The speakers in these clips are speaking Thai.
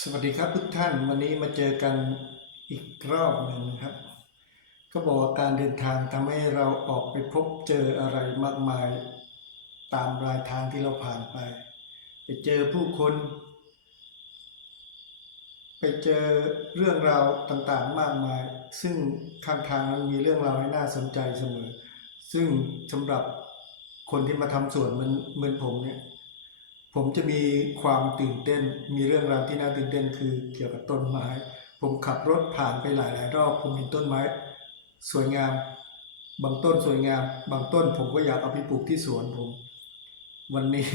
สวัสดีครับทุกท่านวันนี้มาเจอกันอีกรอบหนึ่งนะครับ ก็บอกว่าการเดินทางทำให้เราออกไปพบเจออะไรมากมาย ตามรายทางที่เราผ่านไป ไปเจอผู้คน ไปเจอเรื่องราวต่างๆมากมาย ซึ่งข้างทางมันมีเรื่องราวให้น่าสนใจเสมอ ซึ่งสำหรับคนที่มาทำสวนเหมือนเหมือนผมเนี่ย ผมจะมีความตื่นเต้น มีเรื่องราวที่น่าตื่นเต้นคือเกี่ยวกับต้นไม้ ผมขับรถผ่านไปหลาย ๆ รอบ ผมเห็นต้นไม้ สวยงาม บางต้นสวยงาม บางต้นผมก็อยากเอาไปปลูกที่สวนผม วันนี้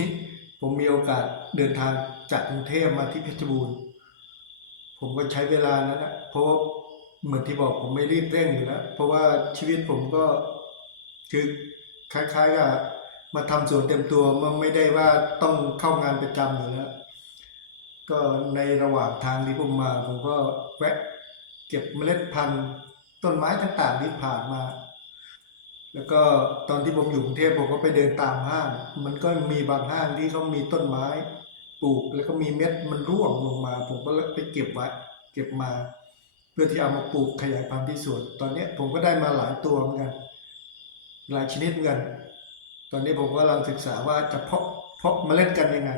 ผมมีโอกาสเดินทางจากกรุงเทพมาที่เพชรบูรณ์ ผมก็ใช้เวลานั้นนะเพราะเหมือนที่บอกผมไม่รีบเร่งอยู่แล้ว เพราะว่าชีวิตผมก็คือคล้ายๆกับ มาทำสวนเต็มตัวมันไม่ได้ว่าต้องเข้างานประจำอยู่แล้ว ก็ในระหว่างทางที่ผมมาผมก็แวะเก็บเมล็ดพันธุ์ต้นไม้ต่างๆที่ผ่านมา แล้วก็ตอนที่ผมอยู่กรุงเทพผมก็ไปเดินตามห้าง มันก็มีบางห้างที่เขามีต้นไม้ปลูกแล้วก็มีเม็ดมันร่วงลงมา ผมก็เลยไปเก็บไว้เก็บมา เพื่อที่เอามาปลูกขยายพันธุ์ที่สวนตอนนี้ผมก็ได้มาหลายตัวเหมือนกันหลายชนิดเหมือนกัน ตอนนี้ผมก็กำลังศึกษาว่าจะเพาะเพาะเมล็ดกันยังไง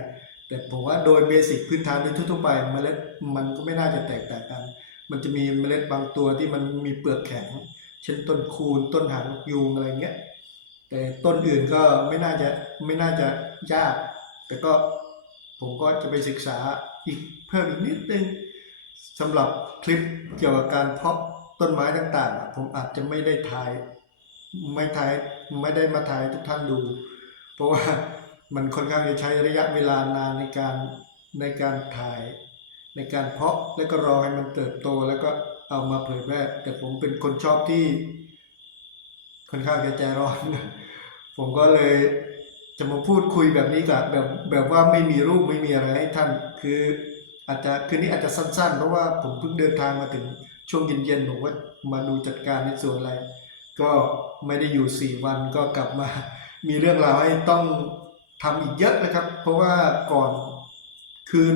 แต่ผมว่าโดยเบสิกพื้นฐานโดยทั่วไปเมล็ดมันก็ไม่น่าจะแตกต่างกัน มันจะมีเมล็ดบางตัวที่มันมีเปลือกแข็ง เช่นต้นคูนต้นหางยูงอะไรเงี้ย แต่ต้นอื่นก็ไม่น่าจะไม่น่าจะยาก แต่ก็ผมก็จะไปศึกษาอีกเพิ่มอีกนิดนึงสำหรับคลิปเกี่ยวกับการเพาะต้นไม้ต่างๆ ผมอาจจะไม่ได้ถ่าย ไม่ถ่ายไม่ได้มาถ่ายให้ทุกท่านดู เพราะว่ามันค่อนข้างจะใช้ระยะเวลานานในการในการถ่าย ในการเพาะแล้วก็รอให้มันเติบโตแล้วก็เอามาเผยแพร่แต่ผมเป็นคนชอบที่ค่อนข้างจะใจร้อนผมก็เลยจะมาพูดคุยแบบนี้กับแบบแบบว่าไม่มีรูปไม่มีอะไรให้ท่านคืออาจจะคืนนี้อาจจะสั้นๆ เพราะว่าผมเพิ่งเดินทางมาถึงช่วงเย็นๆผมก็มาดูจัดการในส่วนอะไร ก็ไม่ได้อยู่สี่วันก็กลับมามีเรื่องราวให้ต้องทำอีกเยอะนะครับ เพราะว่าก่อนคืน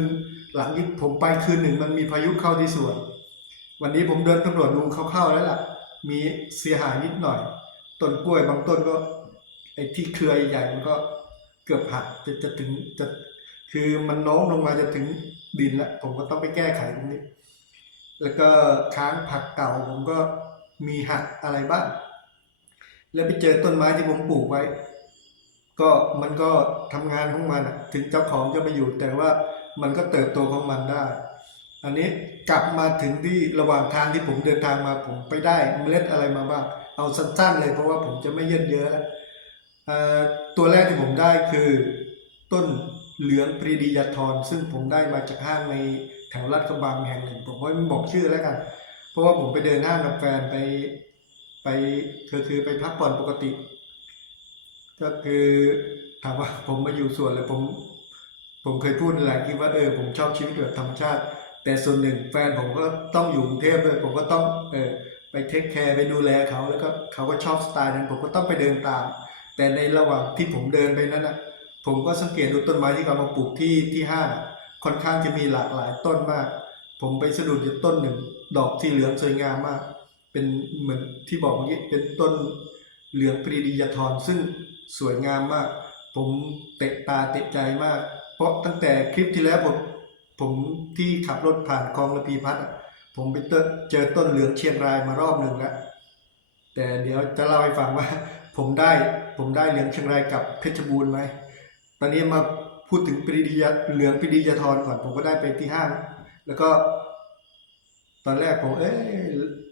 หลังที่ผมไปคืนหนึ่งมันมีพายุเข้าที่สวน วันนี้ผมเดินตำรวจดูเข้าๆแล้วล่ะ มีเสียหายนิดหน่อย ต้นกล้วยบางต้นก็ไอ้ที่เครือใหญ่มันก็เกือบหักจะจะถึงจะคือมันโน้มลงมาจะถึงดินแล้วผมก็ต้องไปแก้ไขตรงนี้ แล้วก็ค้างผักเก่าผมก็มีหักอะไรบ้าง แล้วไปเจอต้นไม้ที่ผมปลูกไว้ ก็มันก็ทำงานของมันอะถึงเจ้าของจะไม่อยู่ แต่ว่ามันก็เติบโตของมันได้ อันนี้กลับมาถึงที่ระหว่างทางที่ผมเดินทางมาผมไปได้เมล็ดอะไรมาบ้างเอาสั้นๆเลยเพราะว่าผมจะไม่เยินเยอะแล้วตัวแรกที่ผมได้คือต้นเหลืองปรีดียาทรซึ่งผมได้มาจากห้างในแถวลาดกระบังแห่งหนึ่งผมไม่บอกชื่อแล้วกัน เพราะว่าผมไปเดินห้างกับแฟนไป ไปคือคือไปพักผ่อนปกติ ก็คือถามว่าผมมาอยู่ส่วนเลยผม ผมเคยพูดหลายคลิปว่าเออผมชอบชีวิตแบบธรรมชาติ แต่ส่วนหนึ่งแฟนผมก็ต้องอยู่กรุงเทพด้วยผมก็ต้องเออไปเทคแคร์ไปดูแลเขาแล้วก็เขาก็ชอบสไตล์นั้น ผมก็ต้องไปเดินตาม แต่ในระหว่างที่ผมเดินไปนั้นนะผมก็สังเกตดูต้นไม้ที่เขามาปลูกที่ที่ห้างค่อนข้างจะมีหลากหลายต้นมาก ผมไปสะดุดอยู่ต้นหนึ่ง ดอกที่เหลืองสวยงามมาก เป็นเหมือนที่บอกเมื่อกี้เป็นต้นเหลืองปรีดียาทรซึ่งสวยงามมาก ผมเตะตาเตะใจมาก เพราะตั้งแต่คลิปที่แล้วผมผมที่ขับรถผ่านคลองระพีพัฒน์ผมไปเจอเจอต้นเหลืองเชียงรายมารอบหนึ่งแล้วแต่เดี๋ยวจะเล่าให้ฟังว่า ผมได้ผมได้เหลืองเชียงรายกับเพชรบูรณ์ไหมตอนนี้มาพูดถึงปรีดียาเหลืองปรีดียาทรก่อนผมก็ได้ไปที่ห้าง แล้วก็ตอนแรกผมเอ๊ะ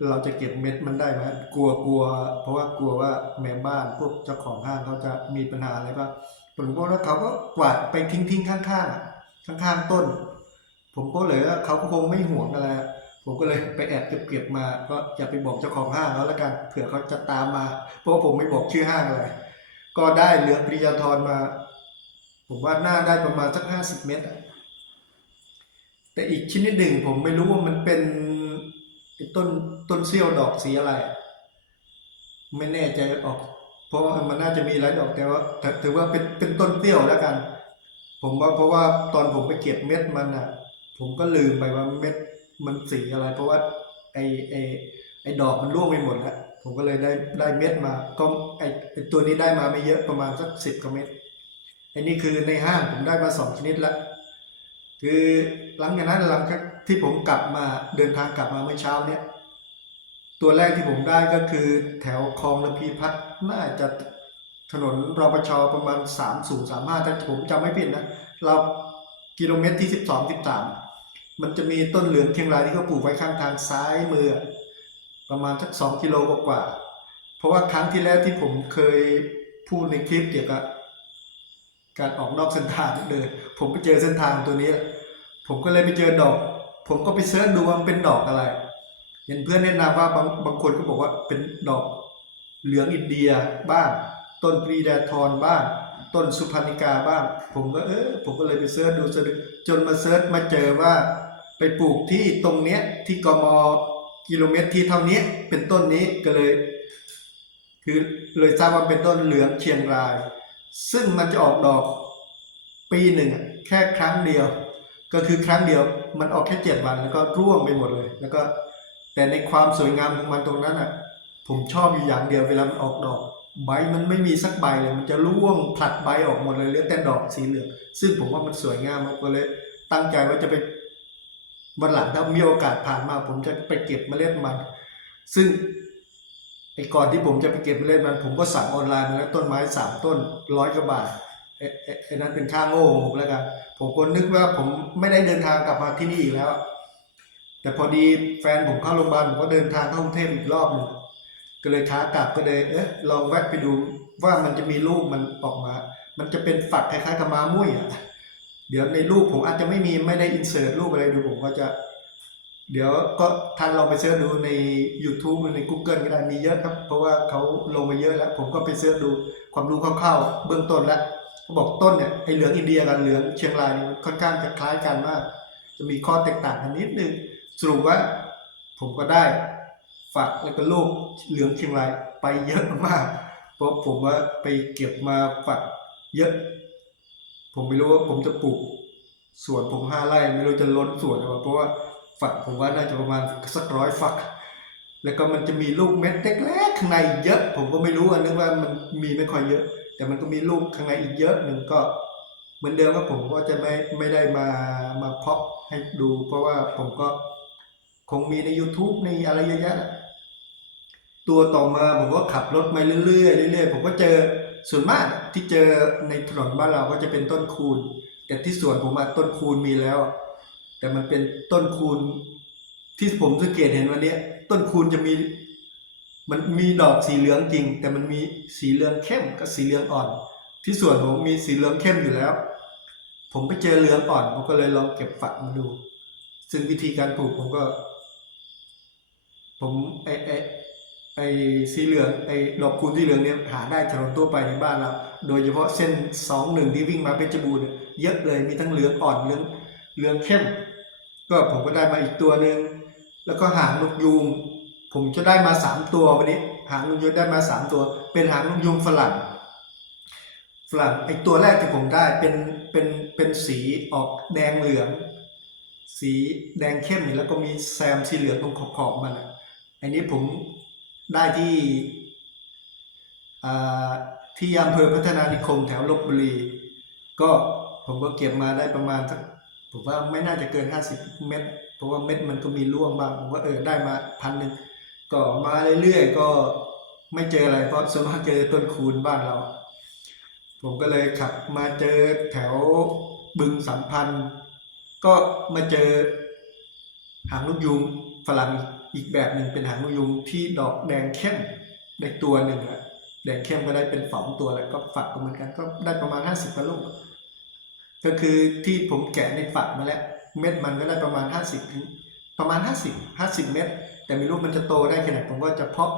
เราจะเก็บเม็ดมันได้ไหมกลัวกลัว เพราะว่ากลัวว่าแม่บ้านพวกเจ้าของห้างเขาจะมีปัญหาอะไรบ้างผมก็แล้วเขาก็กวาดไปทิ้งทิ้งข้างๆข้างๆต้น ผมก็เลยว่าเขาก็คงไม่ห่วงอะไรผมก็เลยไปแอบเก็บเก็บมาก็อย่าไปบอกเจ้าของห้างเขาแล้วกันเผื่อเขาจะตามมา เพราะผมไม่บอกชื่อห้างอะไรก็ได้เหลือปริยาธรมา ผมว่าน่าได้ประมาณสักห้าสิบเมตรแต่อีกชิ้นนิดหนึ่งผมไม่รู้ว่ามันเป็น ต้นต้นเสี้ยวดอกสีอะไร ไม่แน่ใจออก เพราะมันน่าจะมีหลายดอกแต่ว่าถือว่าเป็นเป็นต้นเสี้ยวแล้วกัน ผมว่าเพราะว่าตอนผมไปเก็บเม็ดมันอะ ผมก็ลืมไปว่าเม็ดมันสีอะไร เพราะว่าไอไอไอดอกมันร่วงไปหมดแล้วผมก็เลยได้ได้เม็ดมา ก็ไอตัวนี้ได้มาไม่เยอะประมาณสักสิบกว่าเม็ดไอนี่คือในห้างผมได้มาสองชนิดละคือหลังจากนั้นหลังจาก ที่ผมกลับมาเดินทางกลับมาเมื่อเช้าเนี่ยตัวแรกที่ผมได้ก็คือแถวคลองระพีพัฒน่าจะถนนรปชประมาณ3ามสูงสามห้าถ้าผมจำไม่ผิดนะ เรากิโลเมตรที่สิบสองสิบสามมันจะมีต้นเหลืองเชียงรายที่เขาปลูกไว้ข้างทางซ้ายมือ ประมาณสักสองกิโลกว่า เพราะว่าครั้งที่แล้วที่ผมเคยพูดในคลิปเกี่ยวกับการออกนอกเส้นทางเลย ผมไปเจอเส้นทางตัวนี้ ผมก็เลยไปเจอดอก ผมก็ไปเสิร์ชดูว่ามันเป็นดอกอะไร เห็นเพื่อนแนะนำว่าบางบางคนก็บอกว่าเป็นดอกเหลืองอินเดียบ้าง ต้นปรีแดทอนบ้าง ต้นสุพรรณิกาบ้าง ผมก็เออผมก็เลยไปเสิร์ชดูจนมาเสิร์ชมาเจอว่าไปปลูกที่ตรงเนี้ยที่กมกิโลเมตรที่เท่านี้เป็นต้นนี้ก็เลย คือเลยทราบว่าเป็นต้นเหลืองเชียงราย ซึ่งมันจะออกดอกปีหนึ่งแค่ครั้งเดียว ก็คือครั้งเดียวมันออกแค่เจ็ดวันแล้วก็ร่วงไปหมดเลย แล้วก็ แต่ในความสวยงามของมันตรงนั้นอะ ผมชอบอยู่อย่างเดียวเวลามันออกดอก ใบมันไม่มีสักใบเลยมันจะร่วงผลัดใบออกหมดเลยเหลือแต่ดอกสีเหลืองซึ่งผมว่ามันสวยงามมากก็เลย ตั้งใจว่าจะไปวันหลังถ้ามีโอกาสผ่านมา ผมจะไปเก็บเมล็ดมัน ซึ่งไอ้ก่อนที่ผมจะไปเก็บเมล็ดมัน ผมก็สั่งออนไลน์มาแล้วต้นไม้สามต้นร้อยกว่าบาท ไอ้ไอ้ไอ้นั้นเป็นค่าโง่แล้วกันผมก็นึกว่าผมไม่ได้เดินทางกลับมาที่นี่อีกแล้ว แต่พอดีแฟนผมเข้าโรงพยาบาลผมก็เดินทางเข้ากรุงเทพอีกรอบหนึ่งก็เลยค้ากลับก็เลยเอ๊ะลองแวะไปดูว่ามันจะมีลูกมันออกมา มันจะเป็นฝักคล้ายๆกับม้ามุ้ยอะเดี๋ยวในรูปผมอาจจะไม่มีไม่ได้อินเสิร์ตรูปอะไรดูผมก็จะ เดี๋ยวก็ท่านลองไปเสิร์ชดูใน YouTube หรือใน Google ก็ได้มีเยอะครับ เพราะว่าเขาลงมาเยอะแล้ว ผมก็ไปเสิร์ชดูความรู้คร่าวๆเบื้องต้นแล้ว เขาบอกต้นเนี่ยไอเหลืองอินเดียกับเหลืองเชียงรายนี่ค่อนข้างจะคล้ายกันมาจะมีข้อแตกต่างกันนิดนึงสรุปว่าผมก็ได้ฝักแล้วก็ลูกเหลืองเชียงรายไปเยอะมากเพราะผมว่าไปเก็บมาฝักเยอะ ผมไม่รู้ว่าผมจะปลูกสวนผมห้าไร่ไม่รู้จะล้นสวนหรือเปล่าเพราะว่าฝักผมว่าน่าจะประมาณสักร้อยฝัก แล้วก็มันจะมีลูกเม็ดเล็กๆข้างในเยอะ ผมก็ไม่รู้อะนึกว่ามันมีไม่ค่อยเยอะ แต่มันก็มีลูกข้างในอีกเยอะหนึ่งก็ เหมือนเดิมว่าผมก็จะไม่ไม่ได้มามาเพาะให้ดู เพราะว่าผมก็คงมีใน YouTube ในอะไรเยอะแยะตัวต่อมาผมก็ขับรถมาเรื่อยๆเรื่อยๆผมก็เจอส่วนมากที่เจอในถนนบ้านเราก็จะเป็นต้นคูณแต่ที่สวนผมอะต้นคูณมีแล้ว แต่มันเป็นต้นคูณที่ผมสังเกตเห็นวันนี้ต้นคูณจะมี มันมีดอกสีเหลืองจริง แต่มันมีสีเหลืองเข้มกับสีเหลืองอ่อน ที่สวนผมมีสีเหลืองเข้มอยู่แล้ว ผมไปเจอเหลืองอ่อนผมก็เลยลองเก็บฝักมาดู ซึ่งวิธีการปลูกผมก็ ผมไอไอไอสีเหลืองไอดอกคูณสีเหลืองเนี่ยหาได้ถนนทั่วไปในบ้านเราโดยเฉพาะเส้นสองหนึ่งที่วิ่งมาเพชรบูรณ์เนี่ยเยอะเลยมีทั้งเหลืองอ่อนเหลืองเหลืองเข้ม ก็ผมก็ได้มาอีกตัวหนึ่งแล้วก็หางนกยูง ผมจะได้มาสามตัววันนี้ หางนกยูงได้มาสามตัว เป็นหางนกยูงฝรั่งฝรั่งไอตัวแรกที่ผมได้เป็นเป็นเป็นสีออกแดงเหลือง สีแดงเข้มแล้วก็มีแซมสีเหลืองตรงขอบๆมันอันนี้ผมได้ที่ที่อำเภอพัฒนานิคมแถวลบบุรี ก็ผมก็เก็บมาได้ประมาณสักผมว่าไม่น่าจะเกิน 50 เม็ดเพราะว่าเม็ดมันก็มีร่วงบ้างผมว่าเออได้มาพันหนึ่ง ก็มาเรื่อยๆก็ไม่เจออะไรเพราะส่วนมากเจอต้นคูณบ้านเรา ผมก็เลยขับมาเจอแถวบึงสัมพันธ์ ก็มาเจอหางนกยูงฝรั่งอีกแบบหนึ่งเป็นหางนกยูงที่ดอกแดงเข้มได้ตัวหนึ่งอะแดงเข้มก็ได้เป็นสองตัวแล้วก็ฝักก็เหมือนกันก็ได้ประมาณห้าสิบกว่าลูกก็คือที่ผมแกะในฝักมาแล้ว เม็ดมันก็ได้ประมาณห้าสิบประมาณห้าสิบห้าสิบเม็ด แต่ไม่รู้มันจะโตได้แค่ไหนผมก็จะเพาะ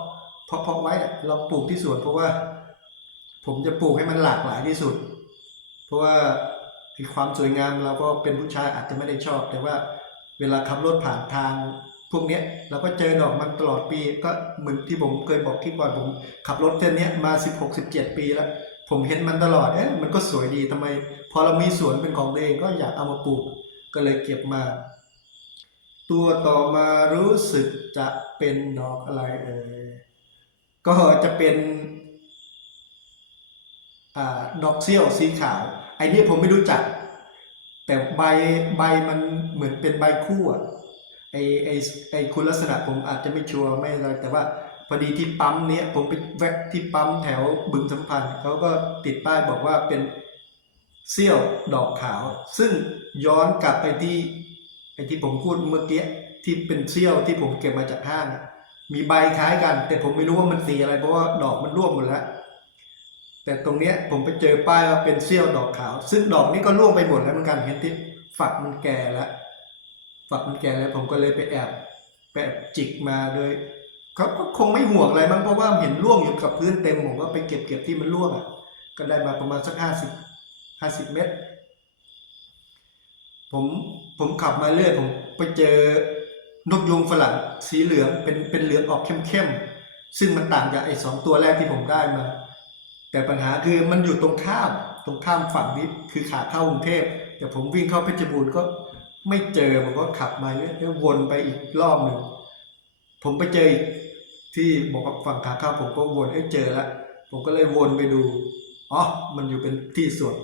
เพาะเพาะไว้อะลองปลูกที่สวนเพราะว่า ผมจะปลูกให้มันหลากหลายที่สุด เพราะว่าความสวยงามเราก็เป็นผู้ชายอาจจะไม่ได้ชอบ แต่ว่าเวลาขับรถผ่านทางพวกนี้เราก็เจอดอกมันตลอดปีก็เหมือนที่ผมเคยบอกคลิปก่อนผม ขับรถเส้นนี้มา 16 17 ปีแล้ว ผมเห็นมันตลอดเอ๊ะมันก็สวยดีทำไม พอเรามีสวนเป็นของตัวเองก็อยากเอามาปลูกก็เลยเก็บมา ตัวต่อมารู้สึกจะเป็นดอกอะไรเอ่ยก็จะเป็นอดอกเซี่ยวสีขาวไอ้นี่ผมไม่รู้จัก แต่ใบใบมันเหมือนเป็นใบคู่อะไอไอไอคุณลักษณะผมอาจจะไม่ชัวร์ไม่อะไรแต่ว่าพอดีที่ปั๊มเนี้ยผมไปแวะที่ปั๊มแถวบึงสัมพันธ์เขาก็ติดป้ายบอกว่าเป็นเซี่ยวดอกขาว ซึ่งย้อนกลับไปที่ ไอที่ผมพูดเมื่อกี้ที่เป็นเซี่ยวที่ผมเก็บมาจากห้างมีใบคล้ายกัน แต่ผมไม่รู้ว่ามันสีอะไร เพราะว่าดอกมันร่วงหมดแล้วแต่ตรงเนี้ยผมไปเจอป้ายว่าเป็นเซี่ยวดอกขาว ซึ่งดอกนี้ก็ร่วงไปหมดแล้วเหมือนกันเห็นที่ฝักมันแก่แล้วฝักมันแก่แล้ว ผมก็เลยไปแอบแอบจิกมาโดยเขาก็คงไม่ห่วงอะไรมั้งเพราะว่าเห็นร่วงอยู่กับพื้นเต็มผมก็ไปเก็บเก็บที่มันร่วงอะก็ได้มาประมาณสักห้าสิบห้าสิบเมตร ผม ผมขับมาเรื่อยผมไปเจอนกยูงฝรั่งสีเหลืองเป็นเป็นเหลืองออกเข้มๆซึ่งมันต่างจากไอ้สองตัวแรกที่ผมได้มา แต่ปัญหาคือมันอยู่ตรงข้ามตรงข้ามฝั่งนี้คือขาเข้ากรุงเทพแต่ผมวิ่งเข้าเพชรบูรณ์ก็ไม่เจอผมก็ขับมาเรื่อยๆวนไปอีกรอบหนึ่งผมไปเจออีกที่บอกว่าฝั่งขาเข้าผมก็วนเอ้เจอแล้วผมก็เลยวนไปดูอ๋อมันอยู่เป็นที่ส่วน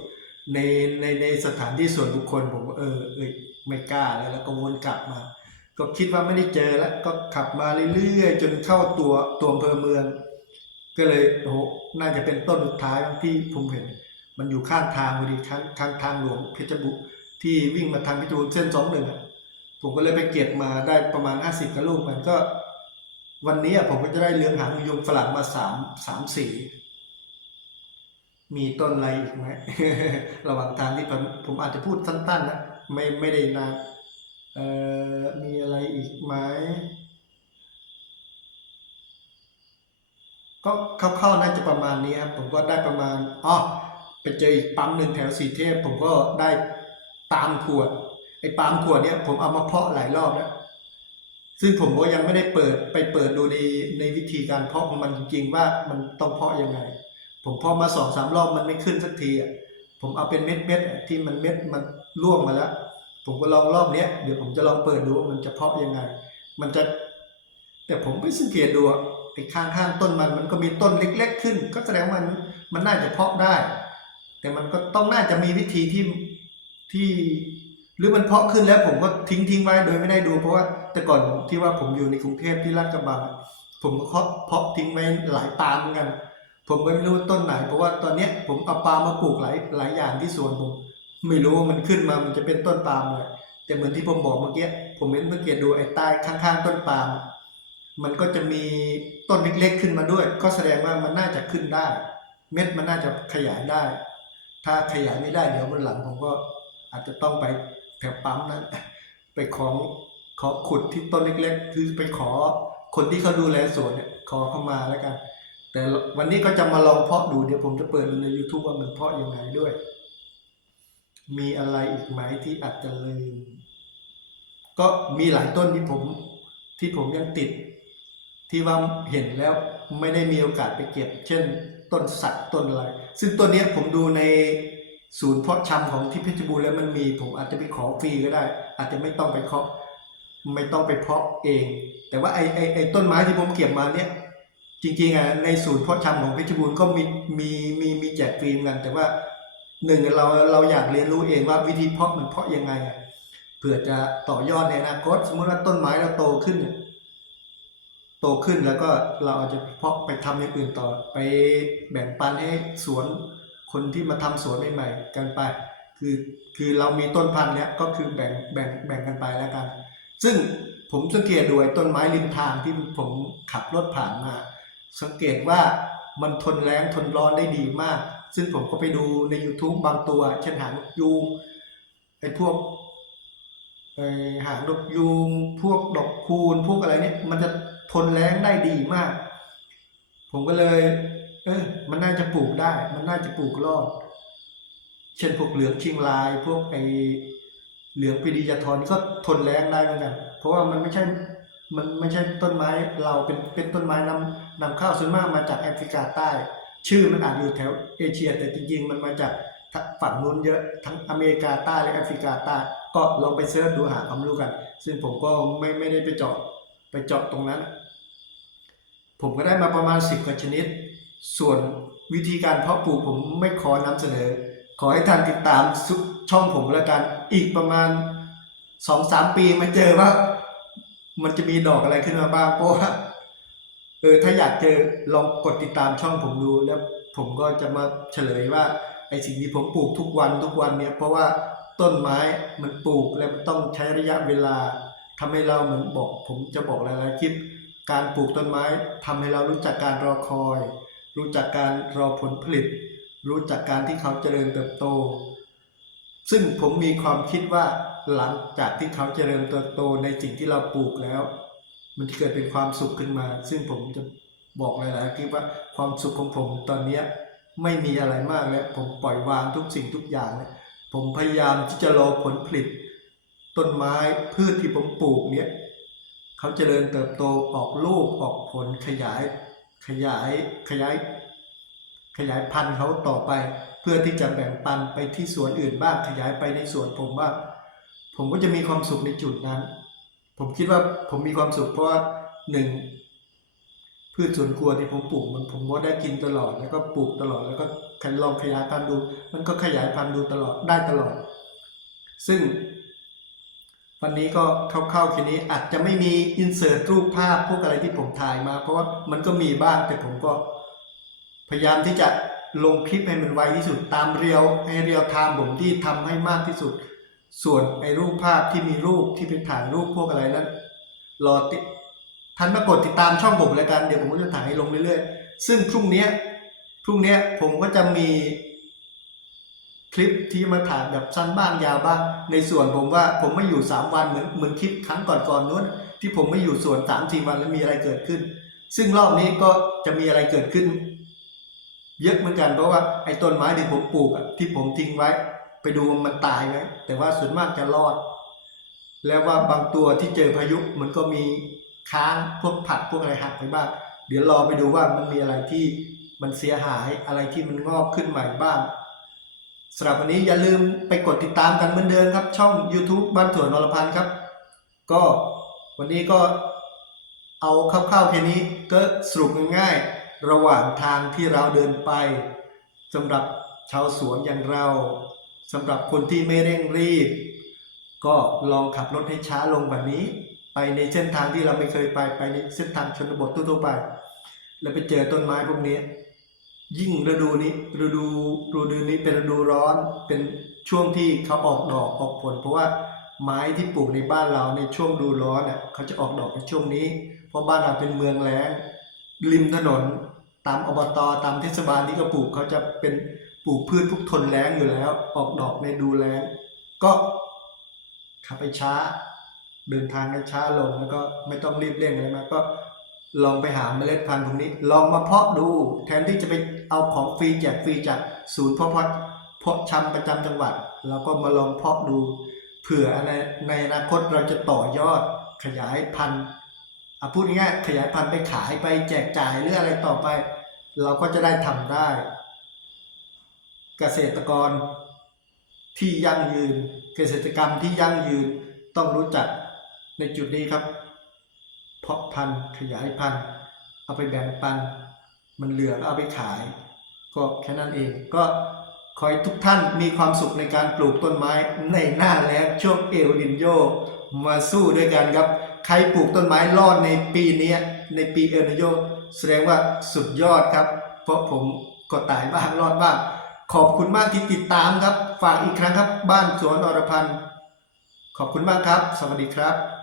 ในในในสถานที่ส่วนบุคคลผมเออเอยไม่กล้าแล้วแล้วก็วนกลับมา ก็คิดว่าไม่ได้เจอแล้วก็ขับมาเรื่อยๆ จนเข้าตัวตัวอำเภอเมือง ก็เลยโอ้โหน่าจะเป็นต้นสุดท้ายที่ผมเห็น มันอยู่ข้างทางพอดีข้างข้างทางหลวงเพชรบุรีที่วิ่งมาทางเพชรบุรีเส้นสองหนึ่งผมก็เลยไปเก็บมาได้ประมาณห้าสิบกระลูกมันก็ วันนี้ผมก็จะได้เลี้ยงหางยุงฝรั่งมาสามสามสี มีต้นอะไรอีกไหมระหว่างทางที่ผมผมอาจจะพูดสั้นๆนะไม่ไม่ได้นานเอ่อมีอะไรอีกไหมก็เข้าๆน่าจะประมาณนี้ครับผมก็ได้ประมาณอ๋อไปเจออีกปั๊มหนึ่งแถวสีเทพ ผมก็ได้ตามขวดไอ้ปาล์มขวดเนี้ยผมเอามาเพาะหลายรอบแล้วซึ่งผมก็ยังไม่ได้เปิดไปเปิดดูในในวิธีการเพาะของมันจริงๆว่ามันต้องเพาะยังไง ผมเพาะมาสองสามรอบมันไม่ขึ้นสักทีอะผมเอาเป็นเม็ดเม็ดที่มันเม็ดมันร่วงมาแล้ว ผมก็ลองรอบเนี้ยเดี๋ยวผมจะลองเปิดดูว่ามันจะเพาะยังไง มันจะ แต่ผมไปสังเกตดูอะไอ้ข้างๆต้นมันมันก็มีต้นเล็ก ๆ ขึ้น ก็แสดงว่ามันมันน่าจะเพาะได้ แต่มันก็ต้องน่าจะมีวิธีที่ที่หรือมันเพาะขึ้นแล้วผมก็ทิ้งทิ้งไว้โดยไม่ได้ดู เพราะว่าแต่ก่อนที่ว่าผมอยู่ในกรุงเทพที่ลาดกระบังผมก็เพาะเพาะทิ้งไว้หลายปามเหมือนกัน ผมก็ไม่รู้ต้นไหนเพราะว่าตอนเนี้ยผมเอาปาล์มมาปลูกหลายหลายอย่างที่สวนผมไม่รู้ว่ามันขึ้นมามันจะเป็นต้นปาล์มเลยแต่เหมือนที่ผมบอกเมื่อกี้ผมเห็นสังเกตดูไอ้ใต้ข้างๆต้นปาล์มมันก็จะมีต้นเล็กๆขึ้นมาด้วย ก็แสดงว่ามันน่าจะขึ้นได้ เม็ดมันน่าจะขยายได้ ถ้าขยายไม่ได้เดี๋ยวมันหลังผมก็อาจจะต้องไปแถวปั๊มนั้น ไปขอขอขุดที่ต้นเล็กๆ คือไปขอคนที่เขาดูแลสวนเนี่ยขอเข้ามาแล้วกัน แต่วันนี้ก็จะมาลองเพาะดูเดี๋ยวผมจะเปิดใน YouTube ว่ามันเพาะยังไงด้วย มีอะไรอีกไหมที่อาจจะลืม ก็มีหลายต้นที่ผมที่ผมยังติด ที่ว่าเห็นแล้วไม่ได้มีโอกาสไปเก็บ เช่น ต้นสักต้นอะไร ซึ่งต้นนี้ผมดูในศูนย์เพาะชำของที่เพชรบูรณ์แล้วมันมี ผมอาจจะไปขอฟรีก็ได้ อาจจะไม่ต้องไปเคาะไม่ต้องไปเพาะเอง แต่ว่าไอ้ไอ้ไอ้ต้นไม้ที่ผมเก็บมาเนี่ย จริงๆอะในศูนย์เพาะชำของเพชรบูรณ์ก็มีมีมีมีแจกฟรีมกัน แต่ว่าหนึ่งเราเราอยากเรียนรู้เองว่าวิธีเพาะมันเพาะยังไงอะเผื่อจะต่อยอดในอนาคตสมมติว่าต้นไม้เราโตขึ้น โตขึ้นแล้วก็เราอาจจะเพาะไปทำอย่างอื่นต่อ ไปแบ่งปันให้สวนคนที่มาทำสวนใหม่ๆกันไป คือคือเรามีต้นพันธุ์เนี้ยก็คือแบ่งแบ่งแบ่งกันไปแล้วกัน ซึ่งผมสังเกตดูไอ้ต้นไม้ริมทางที่ผมขับรถผ่านมา สังเกตว่ามันทนแรงทนร้อนได้ดีมาก ซึ่งผมก็ไปดูใน YouTube บางตัวเช่นหางนกยูงไอ้พวกไอ้หางนกยูงพวกดอกคูณ พวกอะไรเนี่ย มันจะทนแรงได้ดีมาก ผมก็เลย เออมันน่าจะปลูกได้ มันน่าจะปลูกรอด เช่นพวกเหลืองชียงราย พวกไอเหลืองปีดียาทรก็ทนแรงได้เหมือนกัน เพราะว่ามันไม่ใช่ มันไม่ใช่ต้นไม้เราเป็นเป็นต้นไม้นำนำเข้าส่วนมากมาจากแอฟริกาใต้ ชื่อมันอาจอยู่แถวเอเชีย แต่จริงๆ มันมาจากฝั่งนู้นเยอะทั้งอเมริกาใต้และแอฟริกาใต้ก็ลองไปเสิร์ชดูหาความรู้กัน ซึ่งผมก็ไม่ไม่ได้ไปเจาะไปเจาะตรงนั้น ผมก็ได้มาประมาณ 10กว่าชนิด ส่วนวิธีการเพาะปลูกผมไม่ขอนำเสนอ ขอให้ท่านติดตามช่องผมแล้วกัน อีกประมาณ 2-3 ปีมาเจอว่า มันจะมีดอกอะไรขึ้นมาบ้างเพราะว่าเออถ้าอยากเจอลองกดติดตามช่องผมดูแล้วผมก็จะมาเฉลยว่าไอสิ่งที่ผมปลูกทุกวันทุกวันเนี่ยเพราะว่าต้นไม้มันปลูกแล้วมันต้องใช้ระยะเวลาทำให้เราเหมือนบอก ผมจะบอกหลายๆคลิปการปลูกต้นไม้ทำให้เรารู้จักการรอคอย รู้จักการรอผลผลิต รู้จักการที่เขาเจริญเติบโต ซึ่งผมมีความคิดว่าหลังจากที่เขาเจริญเติบโตในสิ่งที่เราปลูกแล้ว มันจะเกิดเป็นความสุขขึ้นมา ซึ่งผมจะบอกหลายๆคลิปว่าความสุขของผมตอนเนี้ไม่มีอะไรมากแล้ว ผมปล่อยวางทุกสิ่งทุกอย่างแล้วผมพยายามที่จะรอผลผลิต ต้นไม้พืชที่ผมปลูกเนี้ยเขาเจริญเติบโตออกลูกออกผลขยายขยายขยาย ขยายพันธุ์เขาต่อไป เพื่อที่จะแบ่งปันไปที่สวนอื่นบ้างขยายไปในสวนผมบ้าผมก็จะมีความสุขในจุดนั้น ผมคิดว่าผมมีความสุขเพราะว่าหนึ่งพืชสวนครัวที่ผมปลูกมันผมก็ได้กินตลอดแล้วก็ปลูกตลอดแล้วก็ลองขยายพันธุ์ดู มันก็ขยายพันธุ์ดูตลอดได้ตลอด ซึ่ง วันนี้ก็คร่าวๆแค่นี้อาจจะไม่มีอินเสิร์ตรูปภาพพวกอะไรที่ผมถ่ายมา เพราะว่ามันก็มีบ้างแต่ผมก็พยายามที่จะ ลงคลิปให้มันไวที่สุดตามเรียวให้เรียวไทม์ผมที่ทำให้มากที่สุด ส่วนไอ้รูปภาพที่มีรูปที่เป็นถ่ายรูปพวกอะไรนั้นรอติดท่านมากดติดตามช่องผมแล้วกันเดี๋ยวผมก็จะถ่ายให้ลงเรื่อยๆ ซึ่งพรุ่งนี้พรุ่งนี้ผมก็จะมีคลิปที่มาถ่ายแบบสั้นบ้างยาวบ้าง ในส่วนผมว่าผมไม่อยู่สามวันเหมือนเหมือนคลิปครั้งก่อนๆนู้น ที่ผมไม่อยู่ส่วนสามสี่วันแล้วมีอะไรเกิดขึ้น ซึ่งรอบนี้ก็จะมีอะไรเกิดขึ้น เยอะเหมือนกันเพราะว่าไอ้ต้นไม้ที่ผมปลูกที่ผมทิ้งไว้ ไปดูมันตายไหมแต่ว่าส่วนมากจะรอด แล้วว่าบางตัวที่เจอพายุมันก็มีค้างพวกผักพวกอะไรหักไปบ้างเดี๋ยวรอไปดูว่ามันมีอะไรที่มันเสียหายอะไรที่มันงอกขึ้นใหม่บ้างสำหรับวันนี้อย่าลืมไปกดติดตามกันเหมือนเดิมครับ ช่อง YouTube บ้านถั่วนรพันธ์ครับ ก็วันนี้ก็เอาคร่าวๆแค่นี้ก็สรุปง่ายๆ ระหว่างทางที่เราเดินไปสำหรับชาวสวนอย่างเราสำหรับคนที่ไม่เร่งรีบ ก็ลองขับรถให้ช้าลงแบบนี้ ไปในเส้นทางที่เราไม่เคยไปไปในเส้นทางชนบททั่วๆไป แล้วไปเจอต้นไม้พวกนี้ ยิ่งฤดูนี้ฤดูฤดูนี้เป็นฤดูร้อนเป็นช่วงที่เขาออกดอกออกผล เพราะว่าไม้ที่ปลูกในบ้านเราในช่วงฤดูร้อนเนี่ยเขาจะออกดอกในช่วงนี้ เพราะบ้านเราเป็นเมืองแล้งริมถนน ตามอบตตามเทศบาลที่เขาปลูกเขาจะเป็นปลูกพืชทุกทนแล้งอยู่แล้ว ออกดอกในดูแล้งก็ขับไปช้า เดินทางให้ช้าลงแล้วก็ไม่ต้องรีบเร่งอะไรมากก็ลองไปหาเมล็ดพันธุ์ตรงนี้ ลองมาเพาะดู แทนที่จะไปเอาของฟรีแจกฟรีจากศูนย์เพาะพันธุ์เพาะชำประจำจังหวัดเราก็มาลองเพาะดู เผื่อในในอนาคตเราจะต่อยอดขยายพันธุ์อะพูดง่ายๆขยายพันธุ์ไปขายไปแจกจ่ายหรืออะไรต่อไป เราก็จะได้ทำได้ เกษตรกรที่ยั่งยืน เกษตรกรรมที่ยั่งยืนต้องรู้จักในจุดนี้ครับ เพาะพันธุ์ขยายพันธุ์ เอาไปแบ่งปัน มันเหลือก็เอาไปขาย ก็แค่นั้นเองก็ขอให้ทุกท่านมีความสุขในการปลูกต้นไม้ในหน้าแล้งช่วงเอลนินโยมาสู้ด้วยกันครับ ใครปลูกต้นไม้รอดในปีนี้ในปีเอลนินโย แสดงว่าสุดยอดครับ เพราะผมก็ตายบ้างรอดบ้าง ขอบคุณมากที่ติดตามครับ ฝากอีกครั้งครับบ้านสวนอรพันธ์ขอบคุณมากครับ สวัสดีครับ